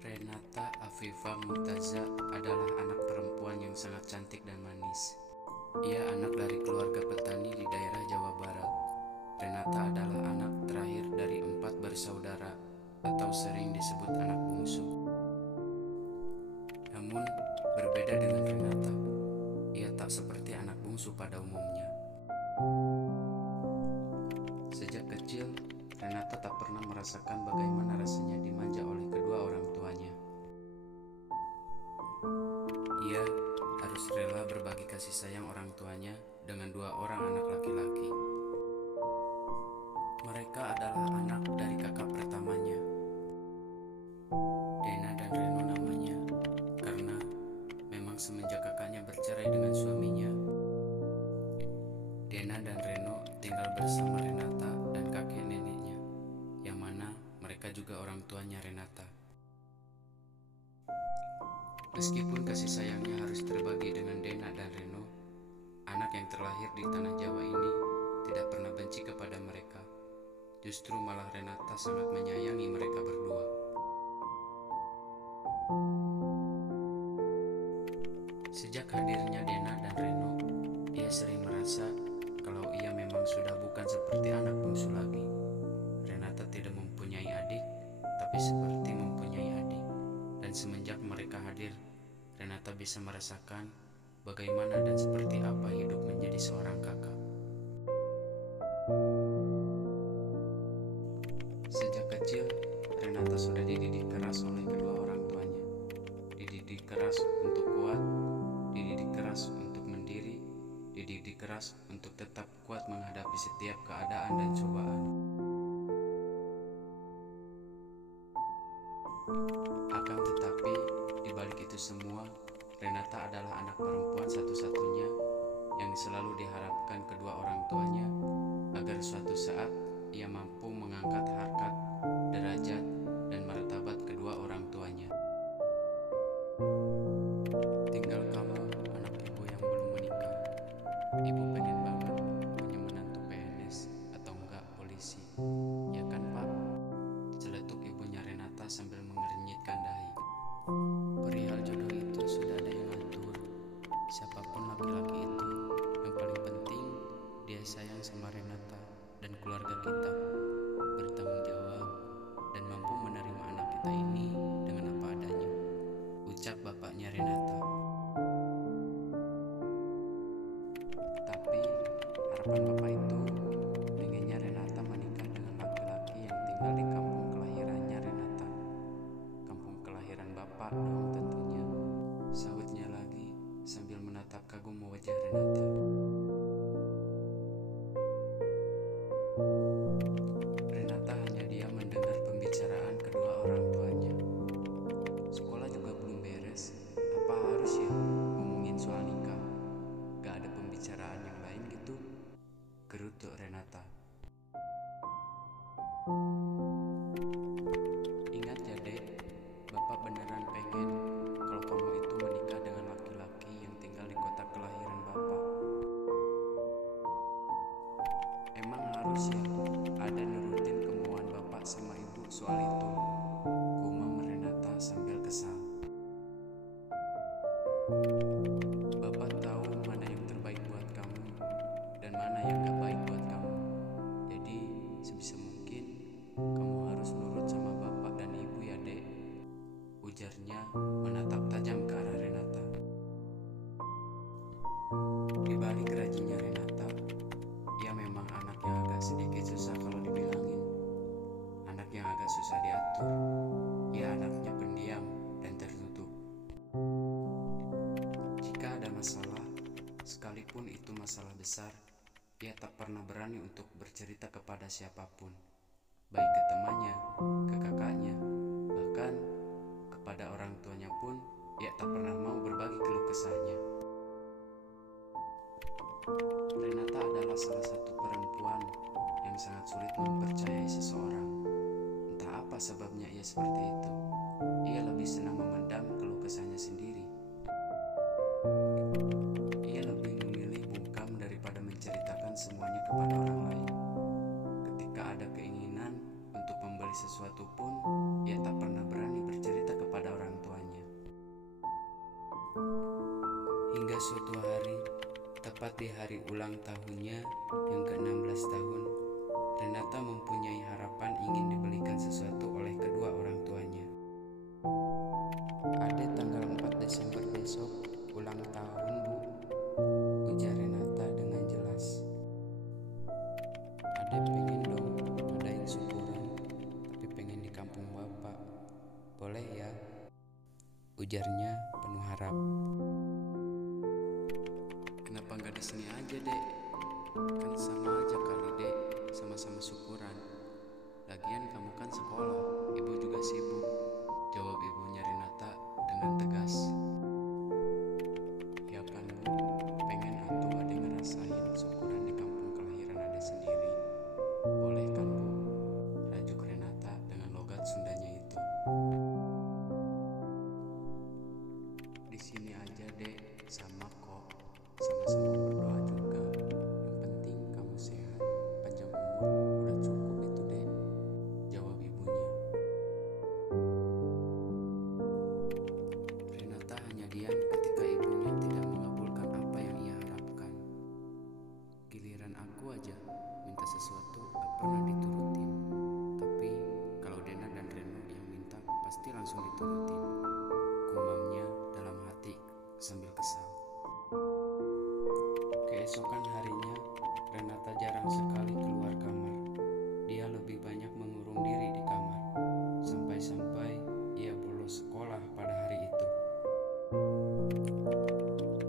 Renata Afifa Murtaza adalah anak perempuan yang sangat cantik dan manis. Ia anak dari keluarga petani di daerah Jawa Barat. Renata adalah anak terakhir dari 4 bersaudara atau sering disebut anak bungsu. Namun, berbeda dengan Renata, ia tak seperti anak bungsu pada umumnya. Sejak kecil, Renata tak pernah merasakan bagaimana rasanya dimanja oleh kedua orang tuanya. Ia harus rela berbagi kasih sayang orang tuanya dengan 2 orang anak laki-laki. Mereka adalah anak dari kakak pertamanya, Dena dan Reno namanya, karena memang semenjak kakaknya bercerai dengan suaminya, Dena dan Reno tinggal bersama Renata dan kakek neneknya, yang mana mereka juga orang tuanya Renata. Meskipun kasih sayangnya harus terbagi dengan Dena dan Reno, anak yang terlahir di tanah Jawa ini tidak pernah benci kepada mereka. Justru malah Renata sangat menyayangi mereka berdua. Sejak hadirnya Dena dan Reno, ia sering merasa kalau ia memang sudah bukan seperti anak bungsu lagi. Renata tidak mempunyai adik, tapi seperti mempunyai adik. Dan semenjak mereka hadir, Renata bisa merasakan bagaimana dan seperti apa hidup menjadi seorang kakak. Sejak kecil, Renata sudah dididik keras oleh kedua orang tuanya. Dididik keras untuk kuat, dididik keras untuk mandiri, dididik keras untuk tetap kuat menghadapi setiap keadaan dan cobaan. Akan tetapi, di balik itu semua, Renata adalah anak perempuan satu-satunya yang selalu diharapkan kedua orang tuanya agar suatu saat ia mampu mengangkat harkat, derajat, dan martabat kedua orang tuanya. Tinggal kamu, anak ibu yang belum menikah. Ibu pengen banget punya menantu PNS atau enggak polisi. Ya kan, Pak? Celetuk ibunya Renata sambil mengernyitkan dahi. Perihal jodoh itu sudah ada yang ngatur. Siapapun laki-laki itu, yang paling penting dia sayang sama Renata dan keluarga kita, bertanggung jawab, dan mampu menerima anak kita ini dengan apa adanya, ucap bapaknya Renata. Tapi harapan bapak itu pengennya Renata menikah dengan laki-laki yang tinggal di kampung kelahirannya Renata. Kampung kelahiran bapak dong tentunya, sahutnya lagi sambil menatap kagum wajah Renata. Renata hanya diam mendengar pembicaraan kedua orang tuanya. Sekolah juga belum beres, apa harus ya ngomongin soal nikah? Gak ada pembicaraan yang lain gitu? Gerutu Renata. Ingat ya dek, bapak beneran pengen kalau kamu itu menikah dengan laki-laki yang tinggal di kota kelahiran bapak. Emang harus ya ada nurutin kemauan bapak sama ibu soal itu? Gumam Renata sambil kesal. Bapak tahu mana yang terbaik buat kamu dan mana yang gak baik buat kamu. Jadi sebisa mungkin kamu harus nurut sama bapak dan ibu ya dek, ujarnya menatap tajam ke arah Renata. Di balik rajinnya Renata, ia memang anak yang agak sedikit susah kalau dibilangin. Anak yang agak susah diatur. Ia anaknya pendiam dan tertutup. Jika ada masalah, sekalipun itu masalah besar, ia tak pernah berani untuk bercerita kepada siapapun, baik ke temannya, ke kakaknya, bahkan kepada orang tuanya pun ia tak pernah mau berbagi keluh kesahnya. Renata adalah salah satu perempuan yang sangat sulit mempercayai seseorang. Entah apa sebabnya ia seperti itu. Ia lebih senang memendam keluh kesahnya sendiri. Ia lebih memilih bungkam daripada menceritakan semuanya kepada orang lain. Ketika ada keinginan untuk membeli suatu hari, tepat di hari ulang tahunnya yang ke-16 tahun, Renata mempunyai harapan ingin dibelikan sesuatu oleh kedua orang tuanya. "Adek tanggal 4 Desember besok ulang tahun, Bu," ujar Renata dengan jelas. "Adek pengen dong adain syukuran, tapi pengen di kampung Bapak. Boleh ya?" ujarnya penuh harap. "Kenapa nggak di sini aja, Dek? Kan sama aja kali, Dek, sama-sama syukuran. Lagian kamu kan sekolah, ibu juga sibuk," jawab ibunya Renata dengan tegas. "Ya kan, Bu, pengen atuh Ade ngerasain syukuran di kampung kelahiran Ade sendiri. Boleh kan, Bu?" rajuk Renata dengan logat Sundanya itu. "Di sini aja, Dek, sama kok. Sama-sama berdoa juga. Yang penting kamu sehat, panjang umur, udah cukup itu, Dek," jawab ibunya. Renata hanya diam ketika ibunya tidak mengabulkan apa yang ia harapkan. "Giliran aku aja minta sesuatu gak pernah diturutin. Tapi kalau Dena dan Reno yang minta pasti langsung diturutin," gumamnya dalam hati sambil kesal. Keesokan harinya, Renata jarang sekali keluar kamar. Dia lebih banyak mengurung diri di kamar. Sampai-sampai ia bolos sekolah pada hari itu.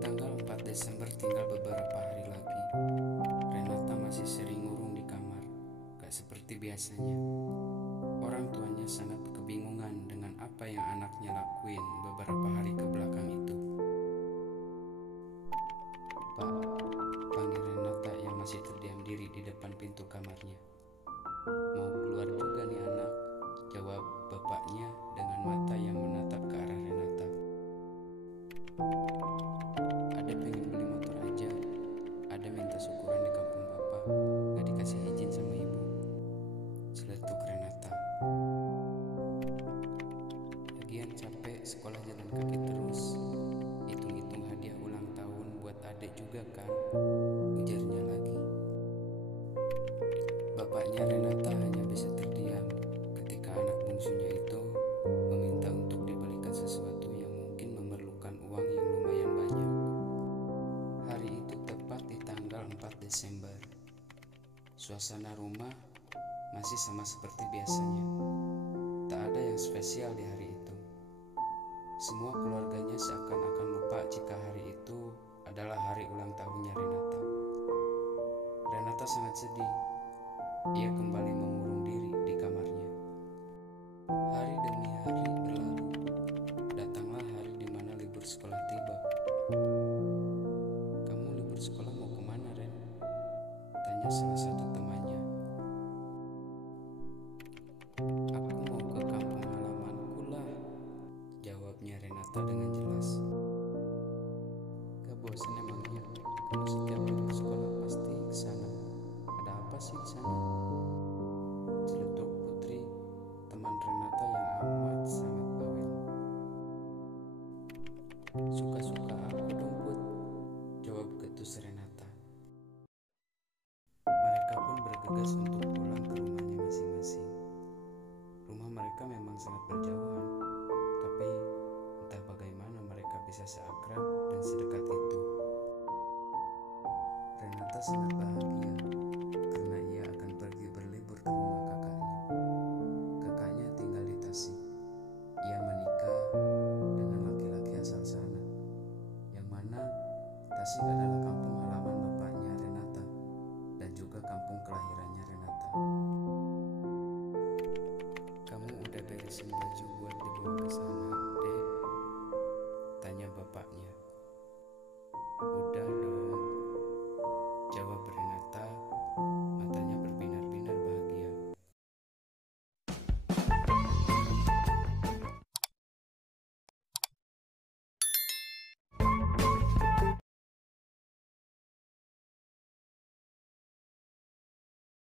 Tanggal 4 Desember tinggal beberapa hari lagi. Renata masih sering ngurung di kamar, gak seperti biasanya. Orang tuanya sangat kebingungan dengan apa yang anaknya lakuin beberapa hari ke belakang itu. "Pak," panggil Renata yang masih terdiam diri di depan pintu kamarnya. "Mau keluar juga nih anak," jawab bapaknya dengan mata yang menatap ke arah Renata. "Ade pengen beli motor aja. Ade minta syukuran di kampung Bapak, gak dikasih izin sama ibu," seletuk Renata. "Lagian capek sekolah jalan kaki terus. Hitung-hitung hadiah ulang tahun buat adek juga kan," ujarnya lagi. Bapaknya Renata hanya bisa terdiam ketika anak bungsunya itu meminta untuk dibelikan sesuatu yang mungkin memerlukan uang yang lumayan banyak. Hari itu tepat di tanggal 4 Desember. Suasana rumah masih sama seperti biasanya. Tak ada yang spesial di hari itu. Semua keluarganya seakan-akan lupa jika hari itu adalah hari ulang tahunnya Renata. Renata sangat sedih. Ia kembali mengurung diri di kamarnya. Hari demi hari berlalu. Datanglah hari di mana libur sekolah tiba. "Kamu libur sekolah mau kemana, Ren?" tanya salah satu temannya. "Aku mau ke kampung halamanku lah," jawabnya Renata dengan jelas. "Gak bosan emangnya? Kamu setiap libur sekolah pasti ke sana. Ada apa sih di sana?" seletuk Putri, teman Renata yang amat sangat bawel. "Suka-suka aku dong, Put," jawab ketus Renata. Mereka pun bergegas untuk